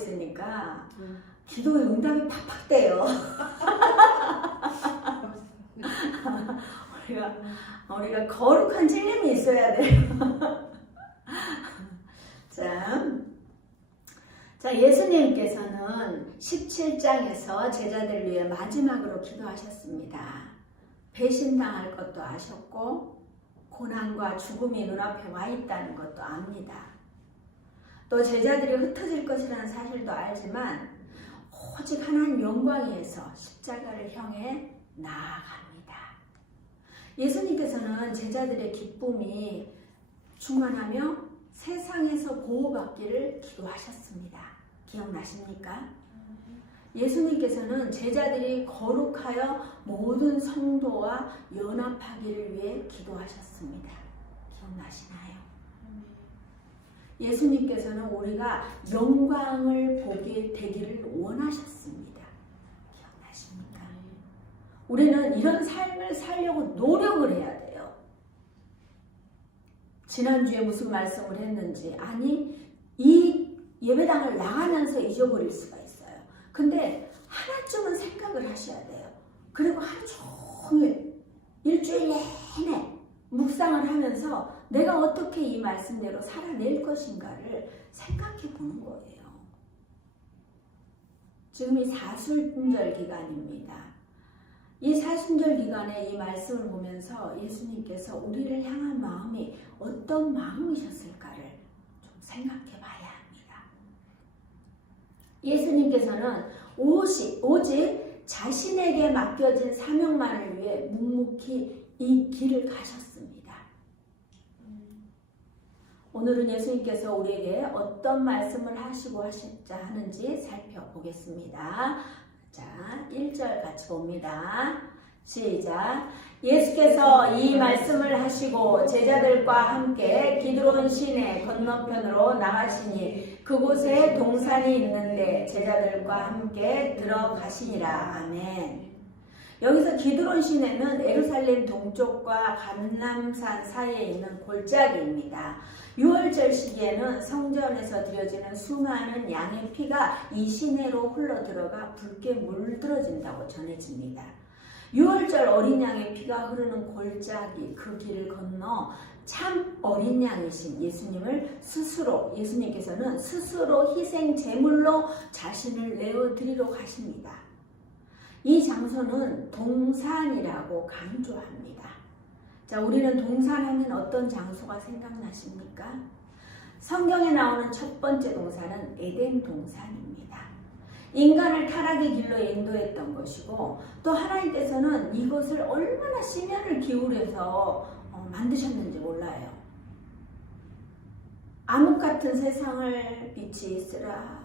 있으니까 기도의 응답이 팍팍 돼요. 우리가 거룩한 찔림이 있어야 돼요. 자, 예수님께서는 17장에서 제자들 위해 마지막으로 기도하셨습니다. 배신당할 것도 아셨고 고난과 죽음이 눈앞에 와 있다는 것도 압니다. 또 제자들이 흩어질 것이라는 사실도 알지만 오직 하나님 영광 위에서 십자가를 향해 나아갑니다. 예수님께서는 제자들의 기쁨이 충만하며 세상에서 보호받기를 기도하셨습니다. 기억나십니까? 예수님께서는 제자들이 거룩하여 모든 성도와 연합하기를 위해 기도하셨습니다. 기억나시나요? 예수님께서는 우리가 영광을 보게 되기를 원하셨습니다. 기억나십니까? 우리는 이런 삶을 살려고 노력을 해야 돼요. 지난주에 무슨 말씀을 했는지, 아니 이 예배당을 나가면서 잊어버릴 수가 있어요. 근데 하나쯤은 생각을 하셔야 돼요. 그리고 하루 종일 일주일 내내 묵상을 하면서 내가 어떻게 이 말씀대로 살아낼 것인가를 생각해 보는 거예요. 지금이 사순절 기간입니다. 이 사순절 기간에 이 말씀을 보면서 예수님께서 우리를 향한 마음이 어떤 마음이셨을까를 좀 생각해 봐야 합니다. 예수님께서는 오직 자신에게 맡겨진 사명만을 위해 묵묵히 이 길을 가셨습니다. 오늘은 예수님께서 우리에게 어떤 말씀을 하시고 하셨자 하는지 살펴보겠습니다. 자, 1절 같이 봅니다. 시작. 예수께서 이 말씀을 하시고 제자들과 함께 기드론 시내 건너편으로 나가시니 그곳에 동산이 있는데 제자들과 함께 들어가시니라. 아멘. 여기서 기드론 시내는 예루살렘 동쪽과 감람산 사이에 있는 골짜기입니다. 6월절 시기에는 성전에서 드려지는 수많은 양의 피가 이 시내로 흘러들어가 붉게 물들어진다고 전해집니다. 6월절 어린 양의 피가 흐르는 골짜기 그 길을 건너 참 어린 양이신 예수님께서는 스스로 희생 제물로 자신을 내어드리러 가십니다. 이 장소는 동산이라고 강조합니다. 자, 우리는 동산하면 어떤 장소가 생각나십니까? 성경에 나오는 첫 번째 동산은 에덴 동산입니다. 인간을 타락의 길로 인도했던 것이고 또 하나님께서는 이것을 얼마나 심혈을 기울여서 만드셨는지 몰라요. 암흑 같은 세상을 빛이 있으라 다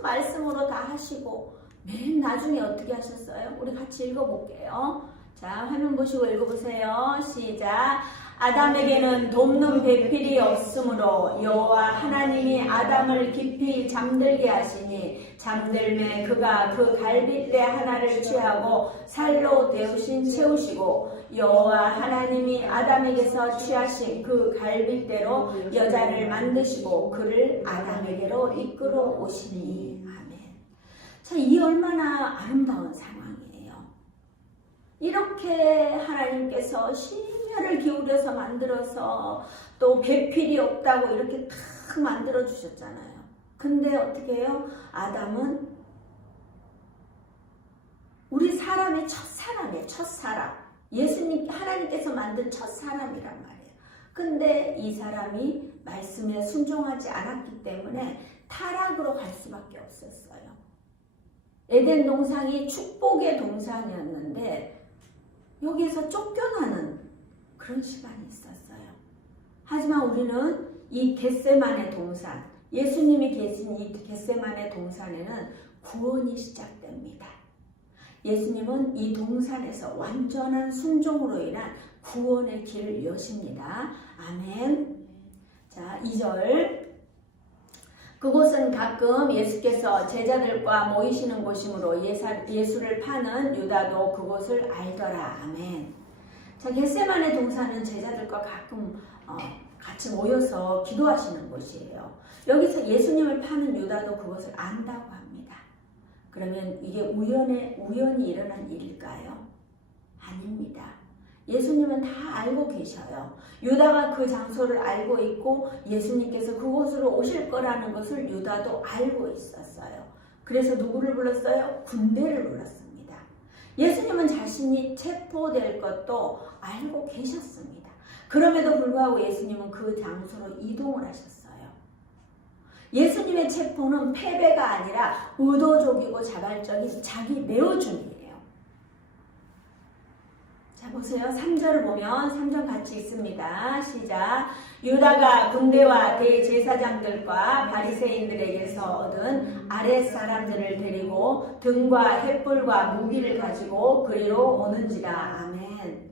말씀으로 다 하시고 맨 나중에 어떻게 하셨어요? 우리 같이 읽어볼게요. 자, 화면 보시고 읽어보세요. 시작. 아담에게는 돕는 배필이 없으므로 여호와 하나님이 아담을 깊이 잠들게 하시니 잠들매 그가 그 갈빗대 하나를 취하고 살로 채우시고 여호와 하나님이 아담에게서 취하신 그 갈빗대로 여자를 만드시고 그를 아담에게로 이끌어 오시니. 아멘. 자, 이 얼마나 아름다운 상황이에요. 이렇게 하나님께서 심혈을 기울여서 만들어서 또 배필이 없다고 이렇게 탁 만들어 주셨잖아요. 근데 어떻게 해요? 아담은 우리 사람의 첫사람. 하나님께서 만든 첫사람이란 말이에요. 근데 이 사람이 말씀에 순종하지 않았기 때문에 타락으로 갈 수밖에 없었어요. 에덴 동산이 축복의 동산이었는데 여기에서 쫓겨나는 그런 시간이 있었어요. 하지만 우리는 이 겟세마네 동산, 예수님이 계신 이 겟세마네 동산에는 구원이 시작됩니다. 예수님은 이 동산에서 완전한 순종으로 인한 구원의 길을 여십니다. 아멘. 자, 2절. 그곳은 가끔 예수께서 제자들과 모이시는 곳이므로 예수를 파는 유다도 그곳을 알더라. 아멘. 자, 겟세마네 동산은 제자들과 가끔 같이 모여서 기도하시는 곳이에요. 여기서 예수님을 파는 유다도 그것을 안다고 합니다. 그러면 이게 우연히 일어난 일일까요? 아닙니다. 예수님은 다 알고 계셔요. 유다가 그 장소를 알고 있고 예수님께서 그곳으로 오실 거라는 것을 유다도 알고 있었어요. 그래서 누구를 불렀어요? 군대를 불렀습니다. 예수님은 자신이 체포될 것도 알고 계셨습니다. 그럼에도 불구하고 예수님은 그 장소로 이동을 하셨어요. 예수님의 체포는 패배가 아니라 의도적이고 자발적인 자기 내어줌이에요. 자, 보세요. 3절을 보면 3절 같이 있습니다. 시작. 유다가 군대와 대제사장들과 바리새인들에게서 얻은 아랫사람들을 데리고 등과 횃불과 무기를 가지고 그리로 오는지라. 아멘.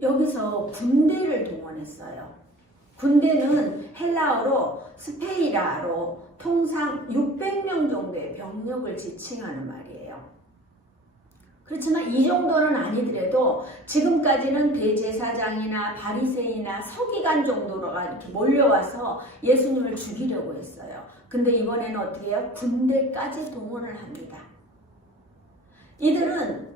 여기서 군대를 동원했어요. 군대는 헬라어로 스페이라로 통상 600명 정도의 병력을 지칭하는 말이에요. 그렇지만 이 정도는 아니더라도 지금까지는 대제사장이나 바리새인이나 서기관 정도로가 이렇게 몰려와서 예수님을 죽이려고 했어요. 근데 이번에는 어떻게 해요? 군대까지 동원을 합니다. 이들은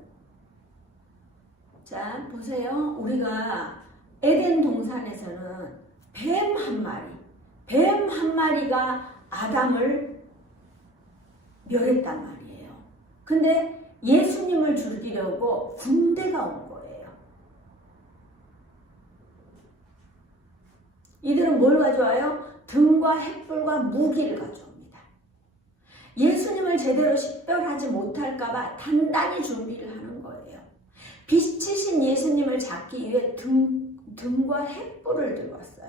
자 보세요. 우리가 에덴 동산에서는 뱀 한 마리가 아담을 멸했단 말이에요. 근데 예수님을 죽이려고 군대가 온 거예요. 이들은 뭘 가져와요? 등과 횃불과 무기를 가져옵니다. 예수님을 제대로 식별하지 못할까봐 단단히 준비를 하는 거예요. 빛이신 예수님을 잡기 위해 등과 횃불을 들고 왔어요.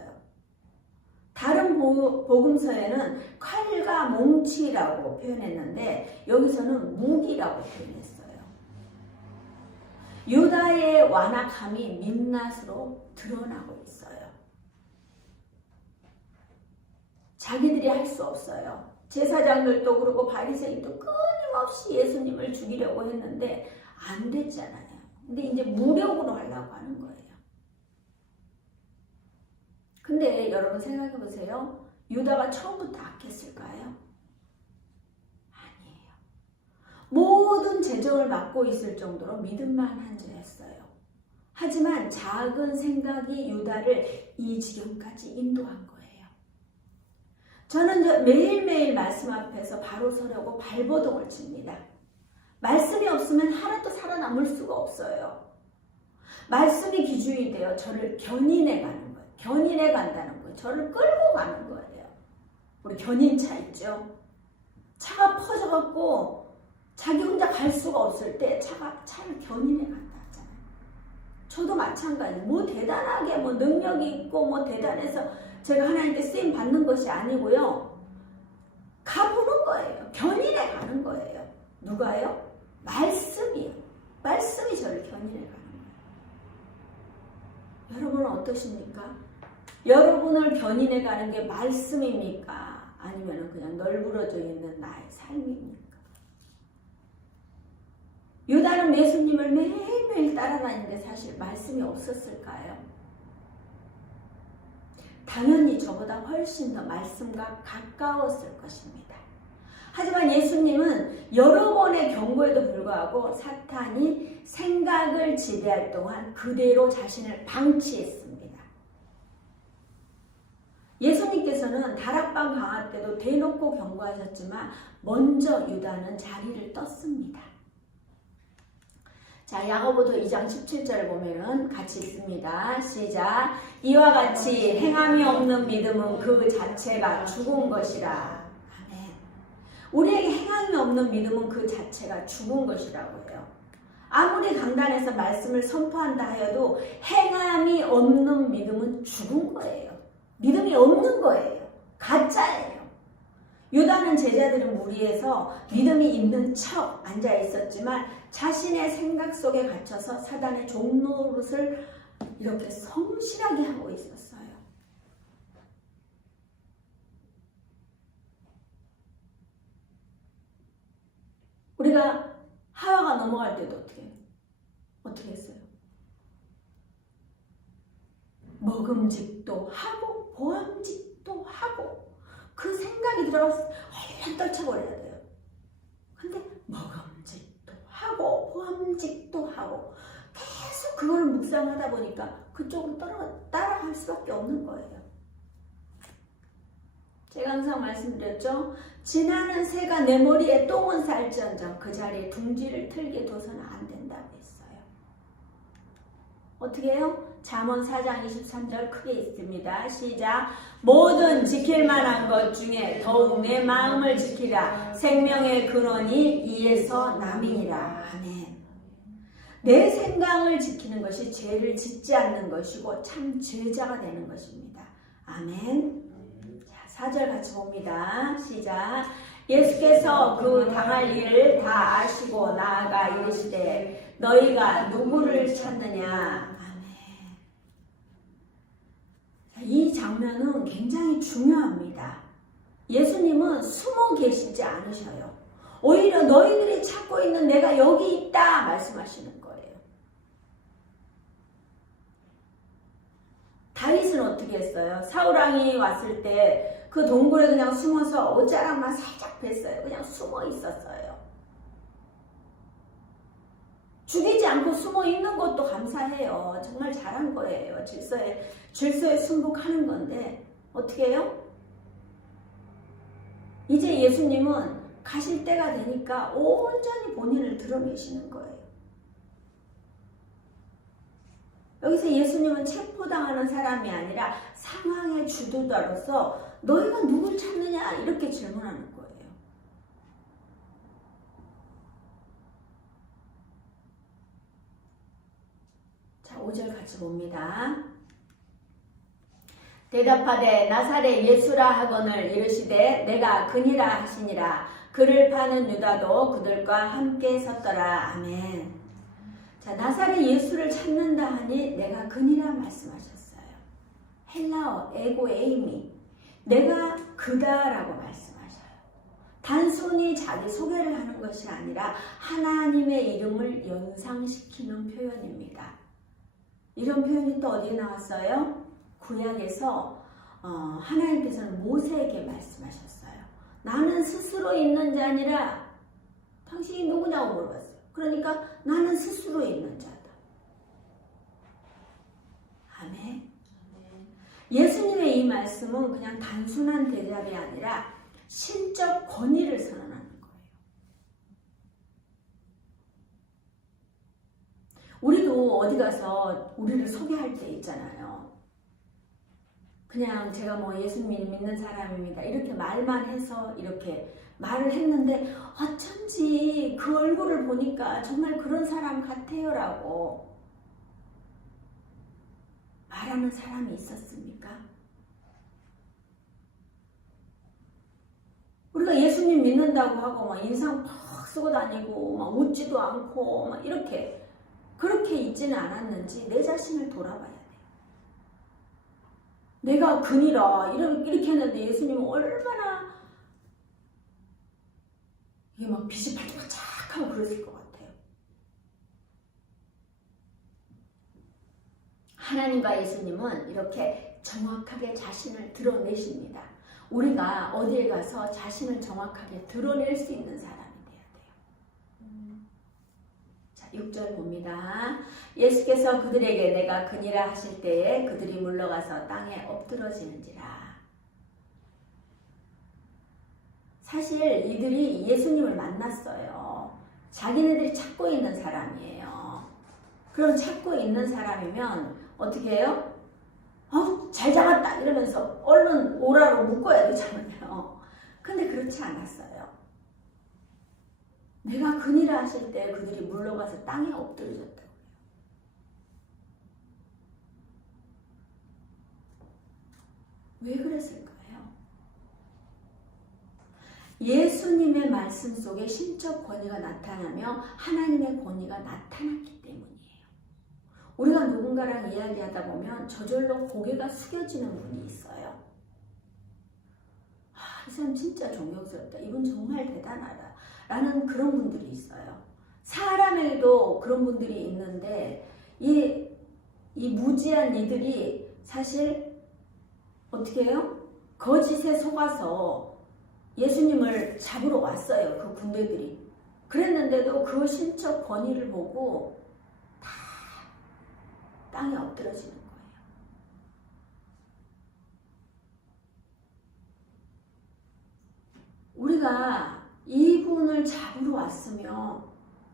다른 복음서에는 칼과 몽치라고 표현했는데 여기서는 무기라고 표현했어요. 유다의 완악함이 민낯으로 드러나고 있어요. 자기들이 할 수 없어요. 제사장들도 그러고 바리새인도 끊임없이 예수님을 죽이려고 했는데 안 됐잖아요. 근데 이제 무력으로 하려고 하는 거예요. 근데 여러분 생각해 보세요. 유다가 처음부터 악했을까요? 아니에요. 모든 재정을 맡고 있을 정도로 믿음만한 자였어요. 하지만 작은 생각이 유다를 이 지경까지 인도한 거예요. 저는 매일매일 말씀 앞에서 바로 서려고 발버둥을 칩니다. 말씀이 없으면 하나도 살아남을 수가 없어요. 말씀이 기준이 되어 저를 견인해 가는 거예요. 견인해 간다는 거예요. 저를 끌고 가는 거예요. 우리 견인차 있죠? 차가 퍼져갖고 자기 혼자 갈 수가 없을 때 차를 견인해 간다 하잖아요. 저도 마찬가지예요. 뭐 대단하게 뭐 능력이 있고 뭐 대단해서 제가 하나님께 쓰임 받는 것이 아니고요. 가보는 거예요. 견인해 가는 거예요. 누가요? 말씀이요. 말씀이 저를 견인해 가는 거예요. 여러분은 어떠십니까? 여러분을 견인해 가는 게 말씀입니까? 아니면 그냥 널브러져 있는 나의 삶입니까? 유다는 예수님을 매일매일 따라다니는데 사실 말씀이 없었을까요? 당연히 저보다 훨씬 더 말씀과 가까웠을 것입니다. 하지만 예수님은 여러 번의 경고에도 불구하고 사탄이 생각을 지배할 동안 그대로 자신을 방치했습니다. 예수님께서는 다락방 강화 때도 대놓고 경고하셨지만 먼저 유다는 자리를 떴습니다. 자, 야고보서 2장 17절을 보면은 같이 읽습니다. 시작. 이와 같이 행함이 없는 믿음은 그 자체가 죽은 것이라. 아멘. 우리에게 행함이 없는 믿음은 그 자체가 죽은 것이라고 해요. 아무리 강단에서 말씀을 선포한다 하여도 행함이 없는 믿음은 죽은 거예요. 믿음이 없는 거예요. 가짜예요. 유다는 제자들의 무리에서 믿음이 있는 척 앉아 있었지만 자신의 생각 속에 갇혀서 사단의 종노릇을 이렇게 성실하게 하고 있었어요. 우리가 하와가 넘어갈 때도 어떻게 했어요? 먹을 먹음직도 하고 보암직도 하고 그 생각이 들어서 얼른 떨쳐버려야 돼요. 근데 먹음직도 하고 보암직도 하고 계속 그걸 묵상하다 보니까 그쪽으로 따라갈 수밖에 없는 거예요. 제가 항상 말씀드렸죠. 지나는 새가 내 머리에 똥은 쌀지언정 그 자리에 둥지를 틀게 둬서는 안 된다고 했어요. 어떻게 해요? 잠언 4장 23절 크게 있습니다. 시작. 모든 지킬 만한 것 중에 더욱 내 마음을 지키라. 생명의 근원이 이에서 남이니라. 아멘. 내 생각을 지키는 것이 죄를 짓지 않는 것이고 참 제자가 되는 것입니다. 아멘. 자, 4절 같이 봅니다. 시작. 예수께서 그 당할 일을 다 아시고 나아가 이르시되 너희가 누구를 찾느냐. 이 장면은 굉장히 중요합니다. 예수님은 숨어 계시지 않으셔요. 오히려 너희들이 찾고 있는 내가 여기 있다 말씀하시는 거예요. 다윗은 어떻게 했어요? 사울왕이 왔을 때 그 동굴에 그냥 숨어서 옷자락만 살짝 뱄어요. 그냥 숨어 있었어요. 죽이지 않고 숨어 있는 것도 감사해요. 정말 잘한 거예요. 질서에 순복하는 건데 어떻게 해요? 이제 예수님은 가실 때가 되니까 온전히 본인을 드러내시는 거예요. 여기서 예수님은 체포당하는 사람이 아니라 상황의 주도자로서 너희가 누굴 찾느냐 이렇게 질문하는 거예요. 자, 5절 같이 봅니다. 대답하되 나사렛 예수라 하거늘 이르시되 내가 그니라 하시니라. 그를 파는 유다도 그들과 함께 섰더라. 아멘. 자, 나사렛 예수를 찾는다 하니 내가 그니라 말씀하셨어요. 헬라어 에고 에이미 내가 그다라고 말씀하셔요. 단순히 자기 소개를 하는 것이 아니라 하나님의 이름을 연상시키는 표현입니다. 이런 표현이 또 어디에 나왔어요? 구약에서 하나님께서는 모세에게 말씀하셨어요. 나는 스스로 있는 자 아니라 당신이 누구냐고 물어봤어요. 그러니까 나는 스스로 있는 자다. 아멘. 예수님의 이 말씀은 그냥 단순한 대답이 아니라 신적 권위를 선언하는 거예요. 우리도 어디 가서 우리를 소개할 때 있잖아요. 그냥 제가 뭐 예수님 믿는 사람입니다. 이렇게 말만 해서 이렇게 말을 했는데 어쩐지 그 얼굴을 보니까 정말 그런 사람 같아요라고 말하는 사람이 있었습니까? 우리가 예수님 믿는다고 하고 막 인상 팍 쓰고 다니고 막 웃지도 않고 막 이렇게 그렇게 있지는 않았는지 내 자신을 돌아봐야 돼요. 내가 그니라 이렇게 했는데 예수님은 얼마나 이게 막 빛이 반짝반짝하고 그러실 것 같아요. 하나님과 예수님은 이렇게 정확하게 자신을 드러내십니다. 우리가 어디에 가서 자신을 정확하게 드러낼 수 있는 사람이 돼야 돼요. 자, 6절 봅니다. 예수께서 그들에게 내가 그니라 하실 때에 그들이 물러가서 땅에 엎드러지는지라. 사실 이들이 예수님을 만났어요. 자기네들이 찾고 있는 사람이에요. 그럼 찾고 있는 사람이면 어떻게 해요? 잘 잡았다 이러면서 얼른 오라로 묶어야 되잖아요. 근데 그렇지 않았어요. 내가 그니라 하실 때 그들이 물러가서 땅에 엎드려졌다고요. 왜 그랬을까요? 예수님의 말씀 속에 신적 권위가 나타나며 하나님의 권위가 나타났기 때문이에요. 우리가 누군가랑 이야기하다 보면 저절로 고개가 숙여지는 분이 있어요. 이 사람 진짜 존경스럽다. 이분 정말 대단하다. 라는 그런 분들이 있어요. 사람에게도 그런 분들이 있는데 이 무지한 이들이 사실 어떻게 해요? 거짓에 속아서 예수님을 잡으러 왔어요. 그 군대들이. 그랬는데도 그 신적 권위를 보고 다 땅에 엎드러지는 거예요. 우리가 이분을 잡으러 왔으면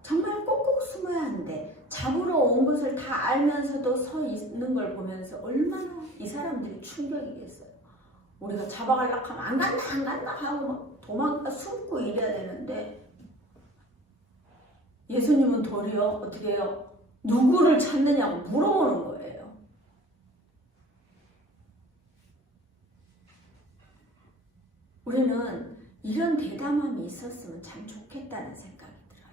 정말 꼭꼭 숨어야 하는데 잡으러 온 것을 다 알면서도 서 있는 걸 보면서 얼마나 이 사람들이 충격이겠어요. 우리가 잡아가려고 하면 안 간다 안 간다 하고 막 도망가 숨고 이래야 되는데 예수님은 도리어 어떻게 해요? 누구를 찾느냐고 물어보는 거예요. 우리는 이런 대담함이 있었으면 참 좋겠다는 생각이 들어요.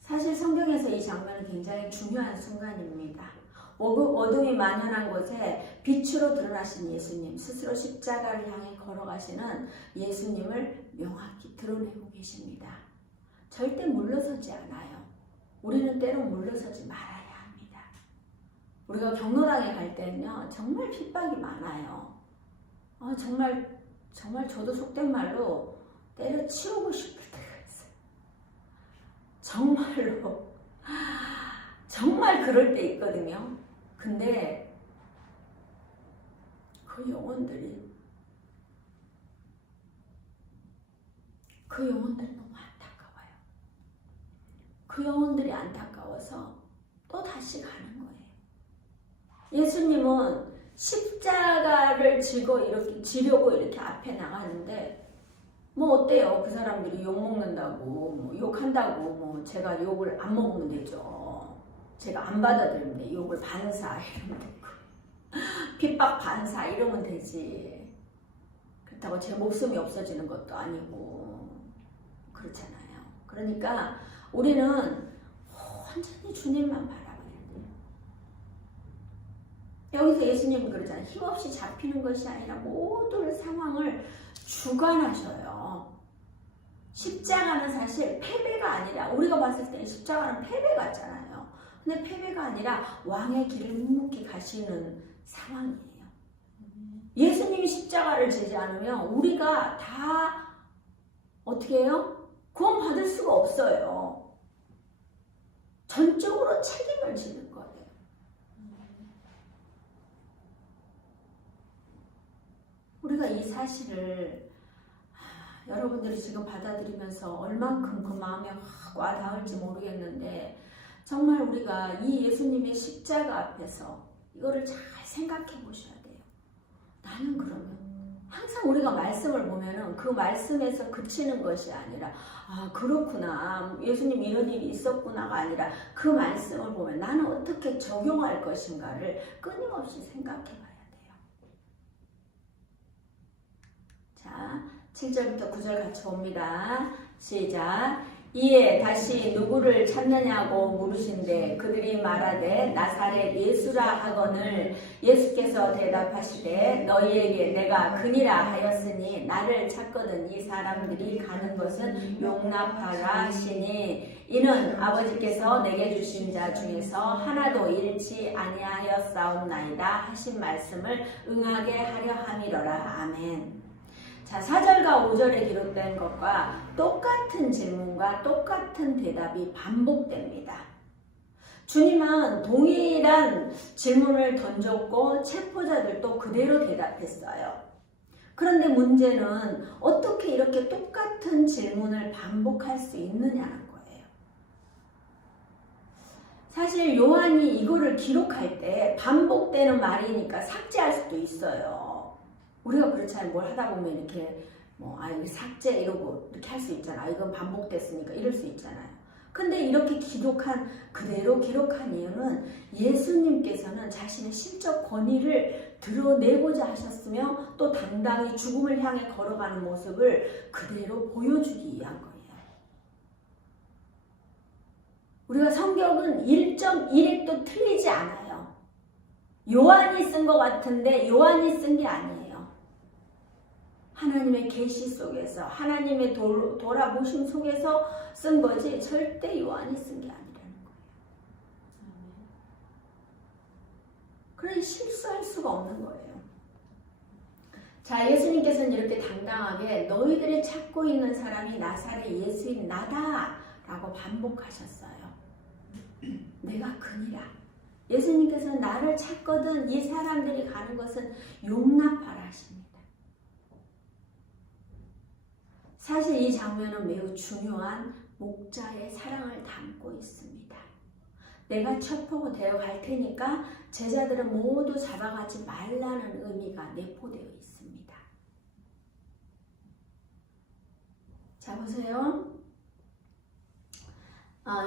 사실 성경에서 이 장면은 굉장히 중요한 순간입니다. 어둠이 만연한 곳에 빛으로 드러나신 예수님, 스스로 십자가를 향해 걸어가시는 예수님을 명확히 드러내고 계십니다. 절대 물러서지 않아요. 우리는 때론 물러서지 말아야 합니다. 우리가 경로당에 갈 때는요, 정말 핍박이 많아요. 정말 저도 속된 말로 때려치우고 싶을 때가 있어요. 정말로. 정말 그럴 때 있거든요. 근데 그 영혼들이 너무 안타까워요. 그 영혼들이 안타까워서 또 다시 가는 거예요. 예수님은 십자가를 지려고 이렇게 앞에 나가는데 뭐 어때요? 그 사람들이 욕 먹는다고 뭐 욕한다고 뭐 제가 욕을 안 먹으면 되죠. 제가 안 받아들이면 돼. 욕을 반사 이러면 되고 핍박 반사 이러면 되지. 그렇다고 제 목숨이 없어지는 것도 아니고 그렇잖아요. 그러니까 우리는 완전히 주님만 바라봐야 돼요. 여기서 예수님은 그러잖아요. 힘없이 잡히는 것이 아니라 모든 상황을 주관하셔요. 십자가는 사실 패배가 아니라 우리가 봤을 때 십자가는 패배 같잖아요. 근데 패배가 아니라 왕의 길을 묵묵히 가시는 상황이에요. 예수님이 십자가를 지지 않으면 우리가 다 어떻게 해요? 구원받을 수가 없어요. 전적으로 책임을 지는 거예요. 우리가 이 사실을 여러분들이 지금 받아들이면서 얼만큼 그 마음에 확 와닿을지 모르겠는데 정말 우리가 이 예수님의 십자가 앞에서 이거를 잘 생각해 보셔야 돼요. 나는 그러면 항상 우리가 말씀을 보면은 그 말씀에서 그치는 것이 아니라 그렇구나 예수님 이런 일이 있었구나가 아니라 그 말씀을 보면 나는 어떻게 적용할 것인가를 끊임없이 생각해 봐야 돼요. 자, 7절부터 9절 같이 봅니다. 시작. 이에 다시 누구를 찾느냐고 물으신대 그들이 말하되 나사렛 예수라 하거늘 예수께서 대답하시되 너희에게 내가 그니라 하였으니 나를 찾거든 이 사람들이 가는 것은 용납하라 하시니 이는 아버지께서 내게 주신 자 중에서 하나도 잃지 아니하였사옵나이다 하신 말씀을 응하게 하려 함이로라. 아멘. 자, 4절과 5절에 기록된 것과 똑같은 질문과 똑같은 대답이 반복됩니다. 주님은 동일한 질문을 던졌고 체포자들도 그대로 대답했어요. 그런데 문제는 어떻게 이렇게 똑같은 질문을 반복할 수 있느냐는 거예요. 사실 요한이 이거를 기록할 때 반복되는 말이니까 삭제할 수도 있어요. 우리가 그렇잖아요. 뭘 하다 보면 이렇게 이거 삭제 이러고 이렇게 할 수 있잖아. 이건 반복됐으니까 이럴 수 있잖아요. 근데 이렇게 그대로 기록한 이유는 예수님께서는 자신의 신적 권위를 드러내고자 하셨으며 또 당당히 죽음을 향해 걸어가는 모습을 그대로 보여주기 위한 거예요. 우리가 성경은 1.1핵도 틀리지 않아요. 요한이 쓴 것 같은데 요한이 쓴 게 아니에요. 하나님의 계시 속에서 하나님의 돌아보심 속에서 쓴 거지 절대 요한이 쓴 게 아니라는 거예요. 그러니 실수할 수가 없는 거예요. 자, 예수님께서는 이렇게 당당하게 너희들이 찾고 있는 사람이 나사렛 예수인 나다 라고 반복하셨어요. 내가 그니라. 예수님께서는 나를 찾거든 이 사람들이 가는 것은 용납하라 하십니다. 사실 이 장면은 매우 중요한 목자의 사랑을 담고 있습니다. 내가 첩보고 데려갈 테니까 제자들은 모두 잡아가지 말라는 의미가 내포되어 있습니다. 자, 보세요.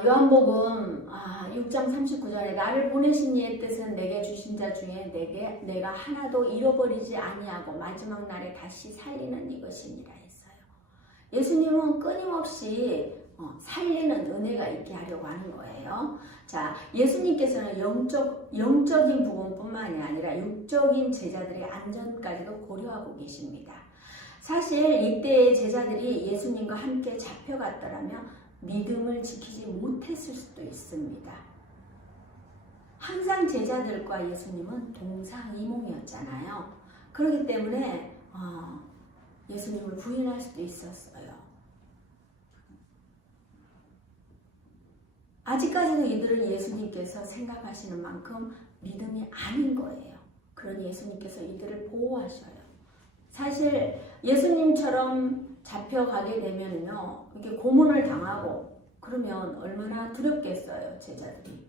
요한복음 6장 39절에 나를 보내신 이의 뜻은 내게 주신 자 중에 내가 하나도 잃어버리지 아니하고 마지막 날에 다시 살리는 이것이니라 했어요. 예수님은 끊임없이 살리는 은혜가 있게 하려고 하는 거예요. 자, 예수님께서는 영적인 부분뿐만이 아니라 육적인 제자들의 안전까지도 고려하고 계십니다. 사실 이때의 제자들이 예수님과 함께 잡혀갔더라면 믿음을 지키지 못했을 수도 있습니다. 항상 제자들과 예수님은 동상이몽이었잖아요. 그렇기 때문에 예수님을 부인할 수도 있었어요. 아직까지도 이들은 예수님께서 생각하시는 만큼 믿음이 아닌 거예요. 그러니 예수님께서 이들을 보호하셔요. 사실 예수님처럼 잡혀가게 되면요, 이렇게 고문을 당하고 그러면 얼마나 두렵겠어요, 제자들이.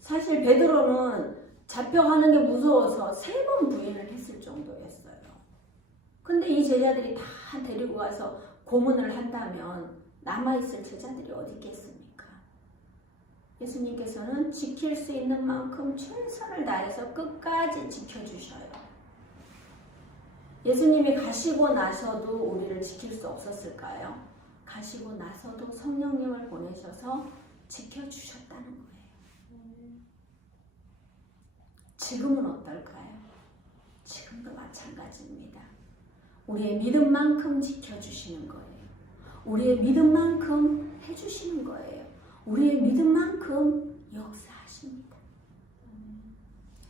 사실 베드로는 잡혀가는 게 무서워서 3번 부인을 했을 정도였어요. 근데 이 제자들이 다 데리고 가서 고문을 한다면 남아있을 제자들이 어디 있겠습니까? 예수님께서는 지킬 수 있는 만큼 최선을 다해서 끝까지 지켜주셔요. 예수님이 가시고 나서도 우리를 지킬 수 없었을까요? 가시고 나서도 성령님을 보내셔서 지켜주셨다는 거예요. 지금은 어떨까요? 지금도 마찬가지입니다. 우리의 믿음만큼 지켜주시는 거예요. 우리의 믿음만큼 해주시는 거예요. 우리의 믿음만큼 역사하십니다.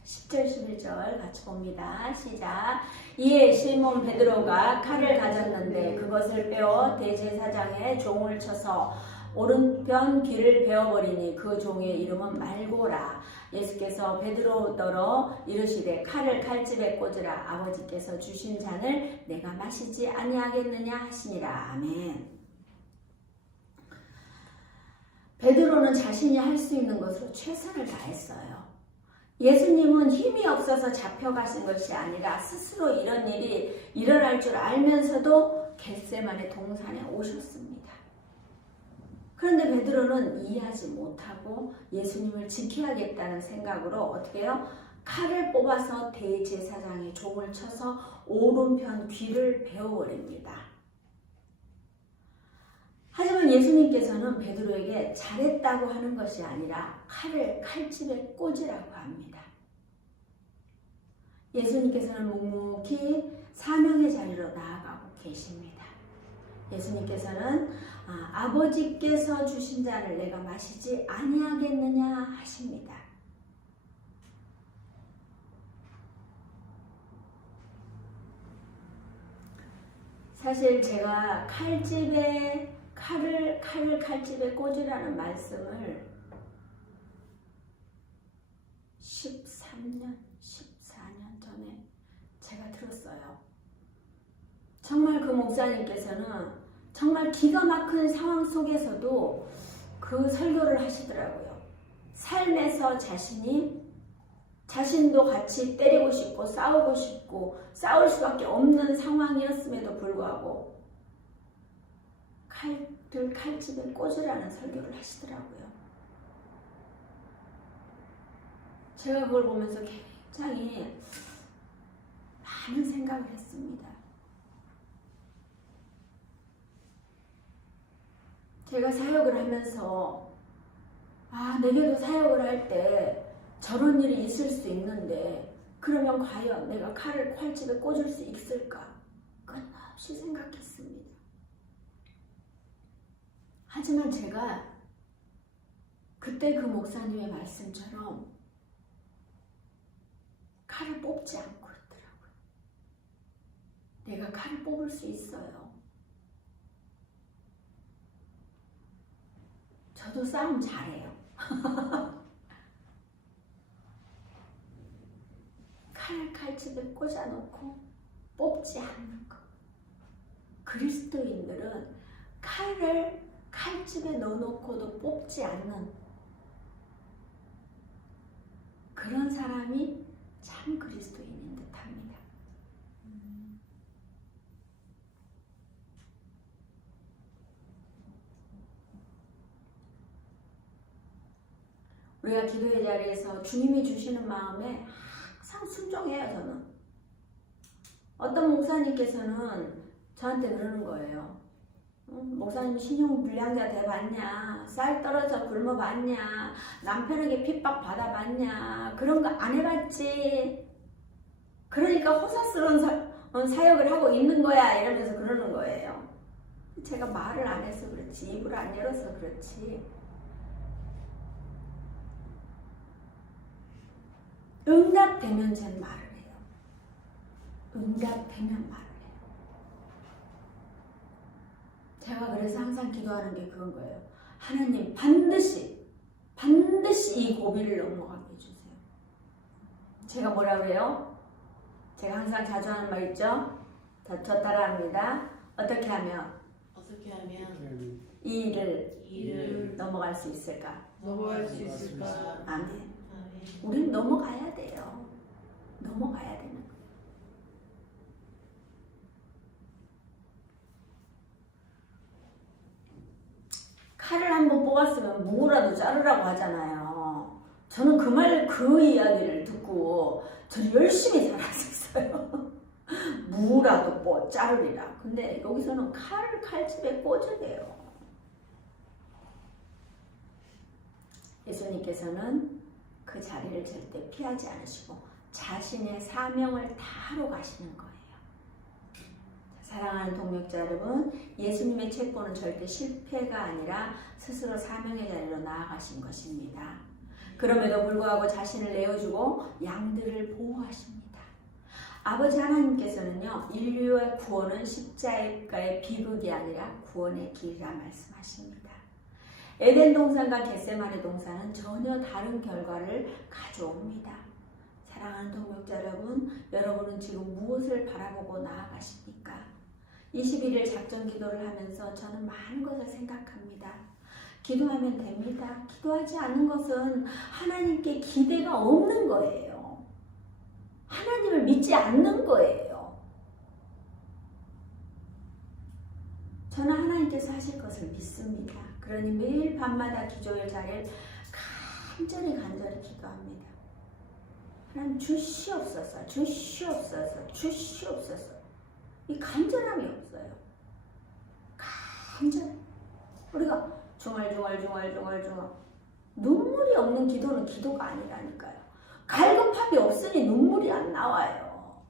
10절 11절 같이 봅니다. 시작. 이에 시몬 베드로가 칼을 가졌는데 그것을 빼어 대제사장의 종을 쳐서 오른편 귀를 베어버리니 그 종의 이름은 말고라. 예수께서 베드로더러 이르시되 칼을 칼집에 꽂으라. 아버지께서 주신 잔을 내가 마시지 아니하겠느냐 하시니라. 아멘. 베드로는 자신이 할 수 있는 것으로 최선을 다했어요. 예수님은 힘이 없어서 잡혀가신 것이 아니라 스스로 이런 일이 일어날 줄 알면서도 겟세마네 동산에 오셨습니다. 그런데 베드로는 이해하지 못하고 예수님을 지켜야겠다는 생각으로 어떻게 해요? 칼을 뽑아서 대제사장의 종을 쳐서 오른편 귀를 베어버립니다. 하지만 예수님께서는 베드로에게 잘했다고 하는 것이 아니라 칼을 칼집에 꽂으라고 합니다. 예수님께서는 묵묵히 사명의 자리로 나아가고 계십니다. 예수님께서는 아버지께서 주신 잔을 내가 마시지 아니하겠느냐 하십니다. 사실 제가 칼을 칼집에 꽂으라는 말씀을 13년, 14년 전에 제가 들었어요. 정말 그 목사님께서는 정말 기가 막힌 상황 속에서도 그 설교를 하시더라고요. 삶에서 자신도 같이 때리고 싶고 싸우고 싶고 싸울 수밖에 없는 상황이었음에도 불구하고 칼집에 꽂으라는 설교를 하시더라고요. 제가 그걸 보면서 굉장히 많은 생각을 했습니다. 제가 사역을 하면서 내게도 사역을 할 때 저런 일이 있을 수 있는데 그러면 과연 내가 칼을 칼집에 꽂을 수 있을까? 끊임없이 생각했습니다. 하지만 제가 그때 그 목사님의 말씀처럼 칼을 뽑지 않고 있더라고요. 내가 칼을 뽑을 수 있어요. 저도 싸움 잘해요. 칼을 칼집에 꽂아놓고 뽑지 않는 것. 그리스도인들은 칼을 칼집에 넣어놓고도 뽑지 않는 그런 사람이 참 그리스도인인 듯합니다. 우리가 기도의 자리에서 주님이 주시는 마음에 항상 순종해요. 저는 어떤 목사님께서는 저한테 그러는 거예요. 목사님 신용불량자 돼봤냐? 쌀 떨어져 굶어봤냐? 남편에게 핍박 받아봤냐? 그런 거 안 해봤지? 그러니까 호사스러운 사역을 하고 있는 거야 이러면서 그러는 거예요. 제가 말을 안 해서 그렇지, 입을 안 열어서 그렇지, 응답되면 제 말을 해요. 응답되면 말을 해요. 제가 그래서 항상 기도하는 게 그런 거예요. 하나님 반드시 이 고비를 넘어가게 해주세요. 제가 뭐라 그래요? 제가 항상 자주 하는 말 있죠? 저 따라합니다. 어떻게 하면 이 일을 넘어갈 수 있을까? 아멘. 우린 넘어가야 돼요. 넘어가야 되는 거예요. 칼을 한번 뽑았으면 무라도 자르라고 하잖아요. 저는 그 이야기를 듣고 저는 열심히 살았었어요. 무라도 자르리라. 근데 여기서는 칼을 칼집에 꽂으래요. 예수님께서는 그 자리를 절대 피하지 않으시고 자신의 사명을 다하러 가시는 거예요. 사랑하는 동역자 여러분, 예수님의 책보는 절대 실패가 아니라 스스로 사명의 자리로 나아가신 것입니다. 그럼에도 불구하고 자신을 내어주고 양들을 보호하십니다. 아버지 하나님께서는요, 인류의 구원은 십자가의 비극이 아니라 구원의 길이라 말씀하십니다. 에덴 동산과 겟세마네 동산은 전혀 다른 결과를 가져옵니다. 사랑하는 동역자 여러분, 여러분은 지금 무엇을 바라보고 나아가십니까? 21일 작전 기도를 하면서 저는 많은 것을 생각합니다. 기도하면 됩니다. 기도하지 않는 것은 하나님께 기대가 없는 거예요. 하나님을 믿지 않는 거예요. 저는 하나님께서 하실 것을 믿습니다. 그러니 매일 밤마다 기도의 자리를 간절히 기도합니다. 하나님 주시옵소서, 주시옵소서, 주시옵소서. 이 간절함이 없어요. 간절. 우리가 중얼중얼 눈물이 없는 기도는 기도가 아니라니까요. 갈급함이 없으니 눈물이 안 나와요.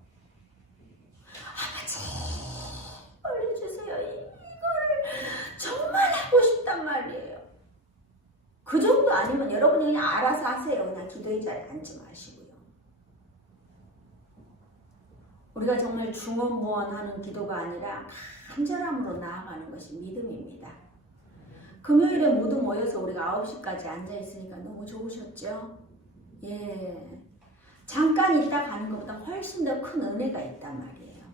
아버지 빨리 주세요. 이거를 정말 하고 싶단 말이에요. 그 정도 아니면 여러분이 그냥 알아서 하세요. 그냥 기도의 자리에 앉지 마시고요. 우리가 정말 중언부언하는 기도가 아니라 간절함으로 나아가는 것이 믿음입니다. 금요일에 모두 모여서 우리가 9시까지 앉아있으니까 너무 좋으셨죠? 예. 잠깐 있다 가는 것보다 훨씬 더 큰 은혜가 있단 말이에요.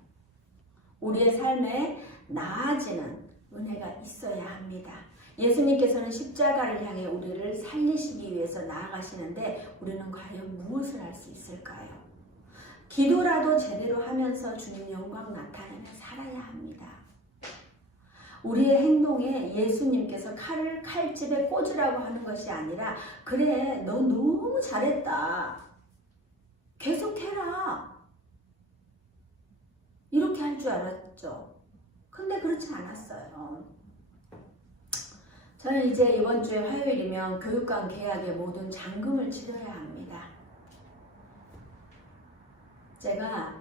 우리의 삶에 나아지는 은혜가 있어야 합니다. 예수님께서는 십자가를 향해 우리를 살리시기 위해서 나아가시는데 우리는 과연 무엇을 할 수 있을까요? 기도라도 제대로 하면서 주님 영광 나타내며 살아야 합니다. 우리의 행동에 예수님께서 칼을 칼집에 꽂으라고 하는 것이 아니라 그래 너 너무 잘했다. 계속해라. 이렇게 할 줄 알았죠. 근데 그렇지 않았어요. 저는 이제 이번 주에 화요일이면 교육관 계약의 모든 잔금을 치러야 합니다. 제가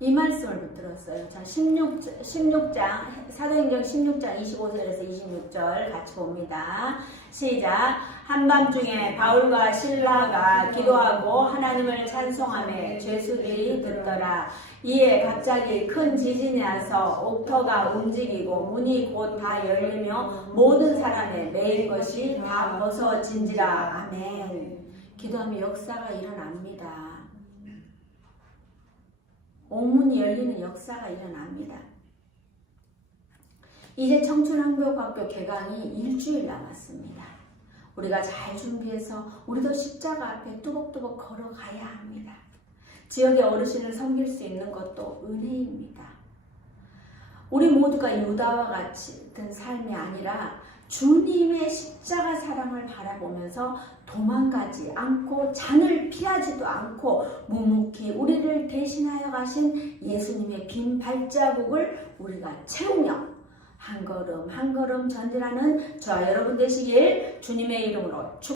이 말씀을 붙들었어요. 자, 16장, 사도행전 16장 25절에서 26절 같이 봅니다. 시작. 한밤중에 바울과 실라가 기도하고 하나님을 찬송하며 죄수들이 듣더라. 이에 갑자기 큰 지진이 나서 옥터가 움직이고 문이 곧 다 열리며 모든 사람의 매일 것이 다 벗어진지라. 아멘. 기도하면 역사가 일어납니다. 옥문이 열리는 역사가 일어납니다. 이제 청춘한국학교 개강이 일주일 남았습니다. 우리가 잘 준비해서 우리도 십자가 앞에 뚜벅뚜벅 걸어가야 합니다. 지역의 어르신을 섬길 수 있는 것도 은혜입니다. 우리 모두가 유다와 같은 삶이 아니라 주님의 십자가 사랑을 바라보면서 도망가지 않고 잔을 피하지도 않고 묵묵히 우리를 대신하여 가신 예수님의 빈 발자국을 우리가 채우며 한 걸음 한 걸음 전진하는 저와 여러분 되시길 주님의 이름으로 축복합니다.